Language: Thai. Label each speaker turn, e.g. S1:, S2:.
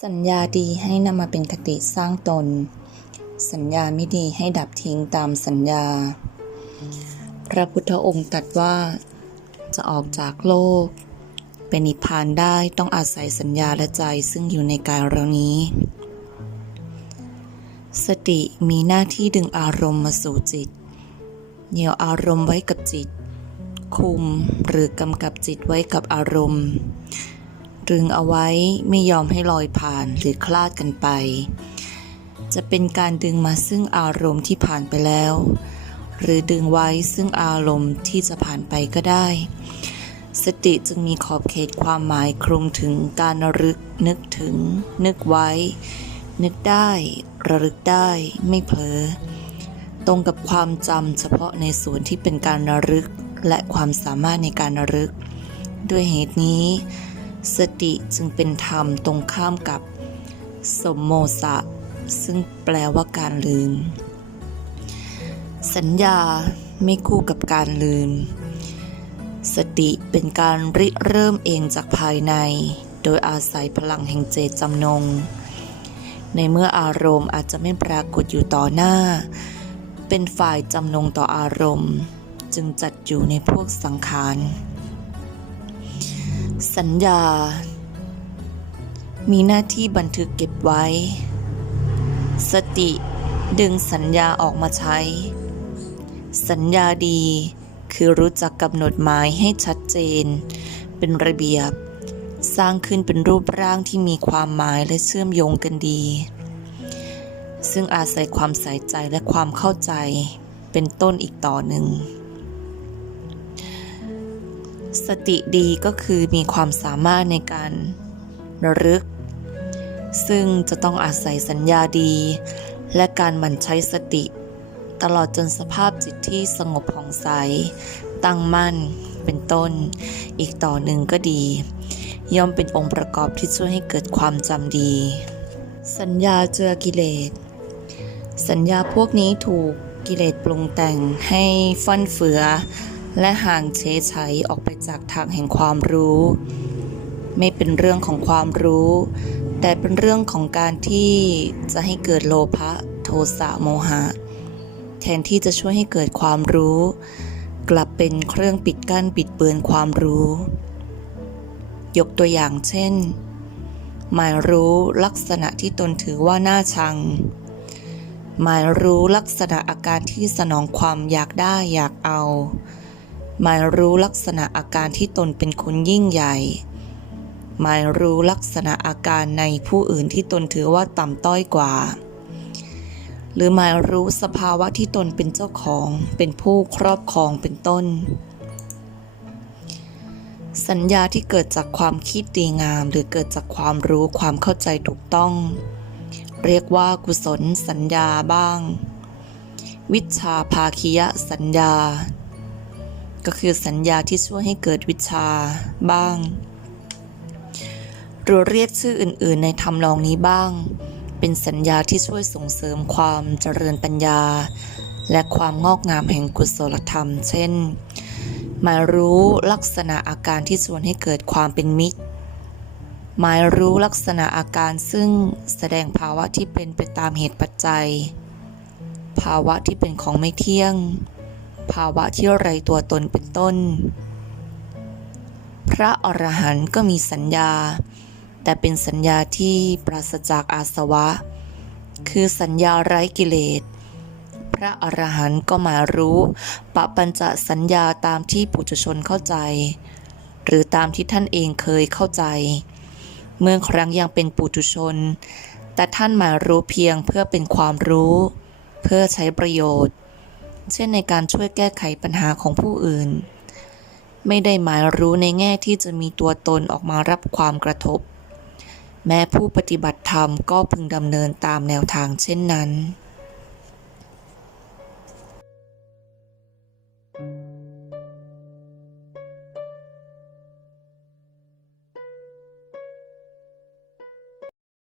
S1: สัญญาดีให้นำมาเป็นคติสร้างตน สัญญาไม่ดีให้ดับทิ้งตามสัญญา พระพุทธองค์ตรัสว่าจะออกจากโลก เป็นนิพพานได้ต้องอาศัยสัญญาและใจซึ่งอยู่ในกายเรานี้ สติมีหน้าที่ดึงอารมณ์มาสู่จิต เหนี่ยวอารมณ์ไว้กับจิต คุมหรือกำกับจิตไว้กับอารมณ์ ตรึงเอาไว้ไม่ยอมให้ลอยผ่านหรือคลาดกันไป จะเป็นการดึงมาซึ่งอารมณ์ที่ผ่านไปแล้ว หรือดึงไว้ซึ่งอารมณ์ที่จะผ่านไปก็ได้ สติจึงมีขอบเขตความหมายคลุมถึงการรึกนึกถึง นึกไว้ นึกได้ ระลึกได้ไม่เผลอตรงกับความจำเฉพาะในส่วนที่เป็นการระลึกและความสามารถในการระลึก ด้วยเหตุนี้ สติจึงเป็นธรรมตรงข้ามกับ สมโมสะ ซึ่งแปลว่าการลืม สัญญาไม่คู่กับการลืม สติเป็นการริเริ่มเองจากภายใน โดยอาศัยพลังแห่งเจตจำนง ในเมื่ออารมณ์อาจจะไม่ปรากฏอยู่ต่อหน้า เป็นฝ่ายจำนงต่ออารมณ์ จึงจัดอยู่ในพวกสังขาร สัญญา มีหน้าที่บันทึกเก็บไว้ สติดึงสัญญาออกมาใช้ สัญญาดีคือรู้จักกำหนดหมายให้ชัดเจน เป็นระเบียบ สร้างขึ้นเป็นรูปร่างที่มีความหมายและเชื่อมโยงกันดี ซึ่งอาศัยความใส่ใจและความเข้าใจเป็นต้นอีกต่อหนึ่ง สติดีก็คือมีความสามารถในการระลึก ซึ่งจะต้องอาศัยสัญญาดี และการหมั่นใช้สติ ตลอดจนสภาพจิตที่สงบผ่องใส ตั้งมั่น เป็นต้น อีกต่อหนึ่งก็ดี ย่อมเป็นองค์ประกอบที่ช่วยให้เกิดความจำดี สัญญาเจือกิเลส สัญญาพวกนี้ถูกกิเลสปรุงแต่งให้ฟั่นเฟือ และห่างเฉยไฉออกไปจากทางแห่งความรู้ ไม่เป็นเรื่องของความรู้ แต่เป็นเรื่องของการที่จะให้เกิดโลภะโทสะโมหะ แทนที่จะช่วยให้เกิดความรู้ กลับเป็นเครื่องปิดกั้นปิดเบือนความรู้ ยกตัวอย่างเช่น หมายรู้ลักษณะที่ตนถือว่าน่าชังหมายรู้ลักษณะอาการที่สนองความอยากได้อยากเอา หมายรู้ลักษณะอาการที่ตนเป็นคนยิ่งใหญ่ หมายรู้ลักษณะอาการในผู้อื่นที่ตนถือว่าต่ำต้อยกว่า หรือหมายรู้สภาวะที่ตนเป็นเจ้าของ เป็นผู้ครอบครองเป็นต้น สัญญาที่เกิดจากความคิดดีงาม หรือเกิดจากความรู้ความเข้าใจถูกต้อง เรียกว่ากุศลสัญญาบ้าง วิชาภาคียสัญญา ก็คือสัญญาที่ช่วยให้เกิดวิชาบ้าง หรือเรียกชื่ออื่นๆ ในทำนองนี้บ้าง เป็นสัญญาที่ช่วยส่งเสริมความเจริญปัญญา และความงอกงามแห่งกุศลธรรม เช่น หมายรู้ลักษณะอาการที่ชวนให้เกิดความเป็นมิตร หมายรู้ลักษณะอาการซึ่งแสดงภาวะที่เป็นไปตามเหตุปัจจัย ภาวะที่เป็นของไม่เที่ยง ภาวะที่ไรตัวตนเป็นต้น พระอรหันต์ก็มีสัญญา แต่เป็นสัญญาที่ปราศจากอาสวะ คือสัญญาไร้กิเลส พระอรหันต์ก็หมายรู้ปะปัญจะสัญญาตามที่ปุถุชนเข้าใจ หรือตามที่ท่านเองเคยเข้าใจ เมื่อครั้งยังเป็นปุถุชน แต่ท่านหมายรู้เพียงเพื่อเป็นความรู้ เพื่อใช้ประโยชน์ เช่นในการช่วยแก้ไขปัญหาของผู้อื่น ไม่ได้หมายรู้ในแง่ที่จะมีตัวตนออกมารับความกระทบ แม้ผู้ปฏิบัติธรรมก็พึงดำเนินตามแนวทางเช่นนั้น